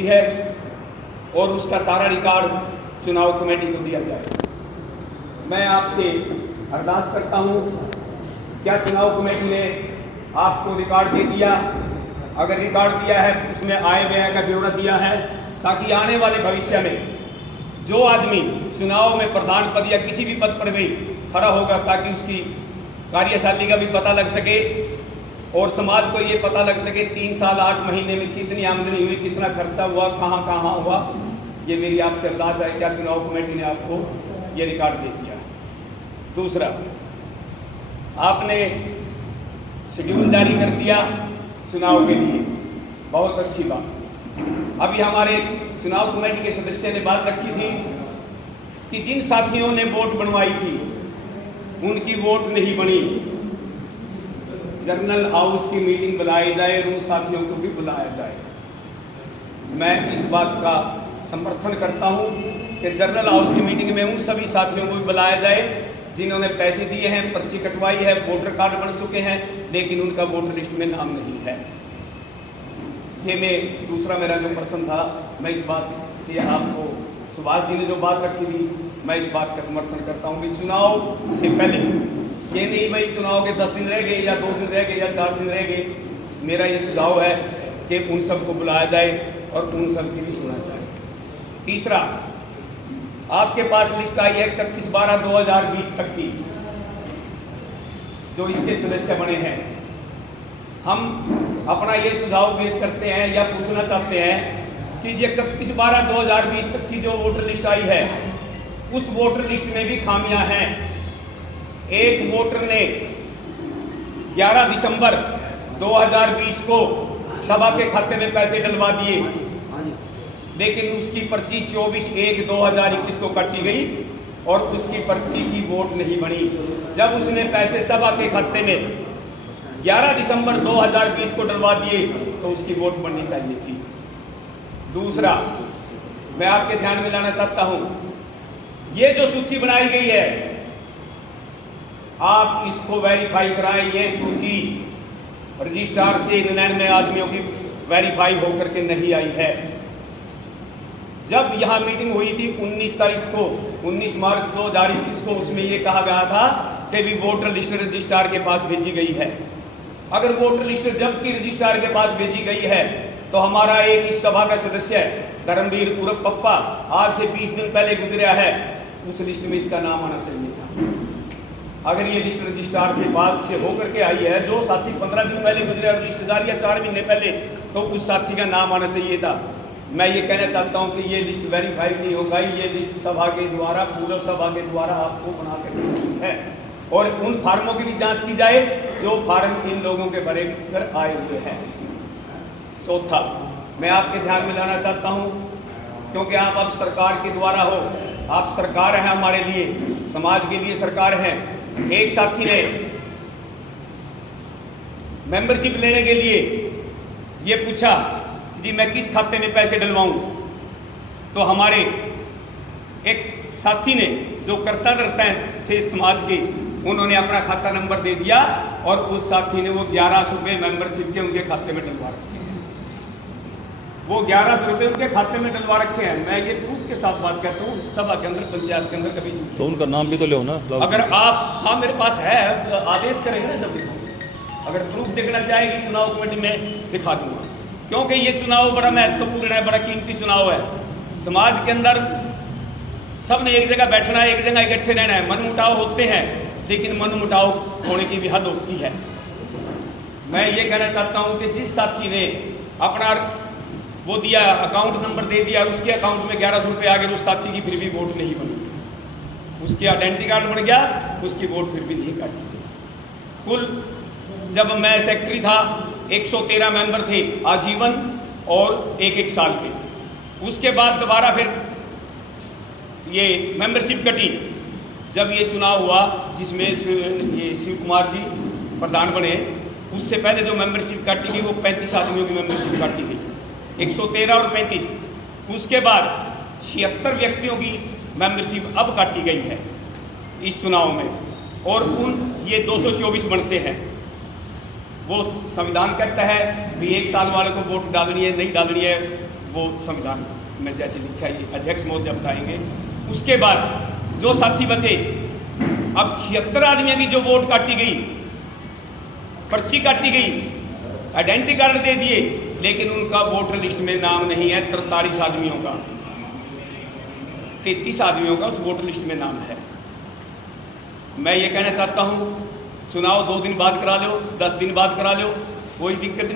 चुकी है और उसका सारा रिकॉर्ड चुनाव कमेटी को दिया जाए। मैं आपसे अरदास करता हूँ, क्या चुनाव कमेटी ने आपको रिकॉर्ड दे दिया? अगर रिकॉर्ड दिया है तो उसमें आय व्यय का ब्यौरा दिया है, ताकि आने वाले भविष्य में जो आदमी चुनाव में प्रधान पद या किसी भी पद पर भी खड़ा होगा, ताकि उसकी कार्यशैली का भी पता लग सके और समाज को ये पता लग सके 3 साल 8 महीने में कितनी आमदनी हुई, कितना खर्चा हुआ, कहाँ कहाँ हुआ। ये मेरी आपसे अरदास है, क्या चुनाव कमेटी ने आपको ये रिकॉर्ड दे दिया? दूसरा, आपने शेड्यूल जारी कर दिया चुनाव के लिए, बहुत अच्छी बात। अभी हमारे चुनाव कमेटी के सदस्य ने बात रखी थी कि जिन साथियों ने वोट बनवाई थी उनकी वोट नहीं बनी, जनरल हाउस की मीटिंग बुलाई जाए, उन साथियों को भी बुलाया जाए। मैं इस बात का समर्थन करता हूं कि जनरल हाउस की मीटिंग में उन सभी साथियों को भी बुलाया जाए जिन्होंने पैसे दिए हैं, पर्ची कटवाई है, वोटर कार्ड बन चुके हैं, लेकिन उनका वोटर लिस्ट में नाम नहीं है। ये दूसरा मेरा जो प्रश्न था, मैं इस बात से आपको, सुभाष जी ने जो बात रखी थी, मैं इस बात का समर्थन करता हूँ कि चुनाव से पहले ये नहीं भाई चुनाव के 10 दिन रह गए या 2 दिन रह गए या 4 दिन रह गए, मेरा ये सुझाव है कि उन सबको बुलाया जाए और उन सब की भी सुना जाए। तीसरा, आपके पास लिस्ट आई है 31/12/2020 तक की, जो इसके सदस्य बने हैं। हम अपना ये सुझाव पेश करते हैं या पूछना चाहते हैं कि ये 31/12/2020 तक की जो वोटर लिस्ट आई है, उस वोटर लिस्ट में भी खामियां हैं। एक वोटर ने 11 दिसंबर 2020 को सभा के खाते में पैसे डलवा दिए, लेकिन उसकी पर्ची 24/1/2021 को काटी गई और उसकी पर्ची की वोट नहीं बनी। जब उसने पैसे सभा के खाते में 11 दिसंबर 2020 को डलवा दिए तो उसकी वोट बननी चाहिए थी। दूसरा, मैं आपके ध्यान में लाना चाहता हूं, ये जो सूची बनाई गई है, आप इसको वेरीफाई कराएं। ये सूची रजिस्ट्रार से 99 आदमियों की वेरीफाई होकर के नहीं आई है। जब यहाँ मीटिंग हुई थी 19 तारीख को, 19 मार्च 2021 को, उसमें ये कहा गया था कि भी वोटर लिस्ट रजिस्ट्रार के पास भेजी गई है। अगर वोटर लिस्ट जबकि रजिस्ट्रार के पास भेजी गई है तो हमारा एक इस सभा का सदस्य धर्मवीर उर्फ पप्पा आज से 20 दिन पहले गुजरा है, उस लिस्ट में इसका नाम आना चाहिए था। अगर ये लिस्ट रजिस्ट्रार से पास से होकर के आई है, जो साथी 15 दिन पहले गुजरे और लिस्ट जारी है 4 महीने पहले, तो उस साथी का नाम आना चाहिए था। मैं ये कहना चाहता हूँ कि ये लिस्ट वेरीफाई नहीं हो पाई। ये लिस्ट सभा के द्वारा, पूर्व सभा के द्वारा आपको बना कर दी है और उन फार्मों की भी जांच की जाए जो फार्म इन लोगों के भरे कर आए हुए हैं। चौथा, मैं आपके ध्यान में लाना चाहता हूँ, क्योंकि आप अब सरकार के द्वारा हो, आप सरकार हैं हमारे लिए, समाज के लिए सरकार हैं। एक साथी ने मेंबरशिप लेने के लिए ये पूछा कि जी मैं किस खाते में पैसे डलवाऊं, तो हमारे एक साथी ने, जो करता धरता थे समाज के, उन्होंने अपना खाता नंबर दे दिया और उस साथी ने वो 1100 रुपये मेंबरशिप के उनके खाते में डलवा रखे हैं। वो 1100 रुपये उनके खाते में डलवा रखे हैं। मैं ये प्रूफ के साथ बात करता हूँ, सभा के अंदर, पंचायत के अंदर कभी तो उनका नाम भी तो लो ना। अगर आप, हाँ मेरे पास है, तो आदेश करेंगे ना जब दिखाऊंगे। अगर प्रूफ देखना चाहेगी चुनाव कमेटी में दिखा दूंगा, क्योंकि ये चुनाव बड़ा महत्वपूर्ण है, बड़ा कीमती चुनाव है। समाज के अंदर सब ने एक जगह बैठना है, एक जगह इकट्ठे रहना है। मनमुटाव होते हैं, लेकिन मनमुटाव होने की भी हद होती है। मैं ये कहना चाहता हूँ कि जिस साथी ने अपना वो दिया, अकाउंट नंबर दे दिया, उसके अकाउंट में 1100 रुपये आ गए, उस साथी की फिर भी वोट नहीं बनी। उसकी आइडेंटिटी कार्ड बन गया, उसकी वोट फिर भी नहीं काटी गई। कुल जब मैं सेक्रेटरी था 113 मेंबर थे आजीवन और एक साल के। उसके बाद दोबारा फिर ये मेंबरशिप कटी। जब ये चुनाव हुआ जिसमें ये शिव कुमार जी प्रधान बने, उससे पहले जो मेंबरशिप काटी गई वो 35 आदमियों की मेंबरशिप काटी गई, 113 और 35। उसके बाद 76 व्यक्तियों की मेंबरशिप अब काटी गई है इस चुनाव में, और ये 224 बनते हैं। वो संविधान कहता है भी 1 साल वाले को वोट डालनी है, नहीं डालनी है, वो संविधान में जैसे लिखा है, ये अध्यक्ष महोदय बताएंगे। उसके बाद जो साथी बचे, अब 76 आदमियों की जो वोट काटी गई, पर्ची काटी गई, आइडेंटिटी कार्ड दे दिए, लेकिन उनका वोटर लिस्ट में नाम नहीं है। 43 आदमियों का, 33 आदमियों का उस वोटर लिस्ट में नाम है। मैं ये कहना चाहता हूँ, चुनाव 2 दिन बाद करा लो, 10 दिन बाद करा लो, कोई दिक्कत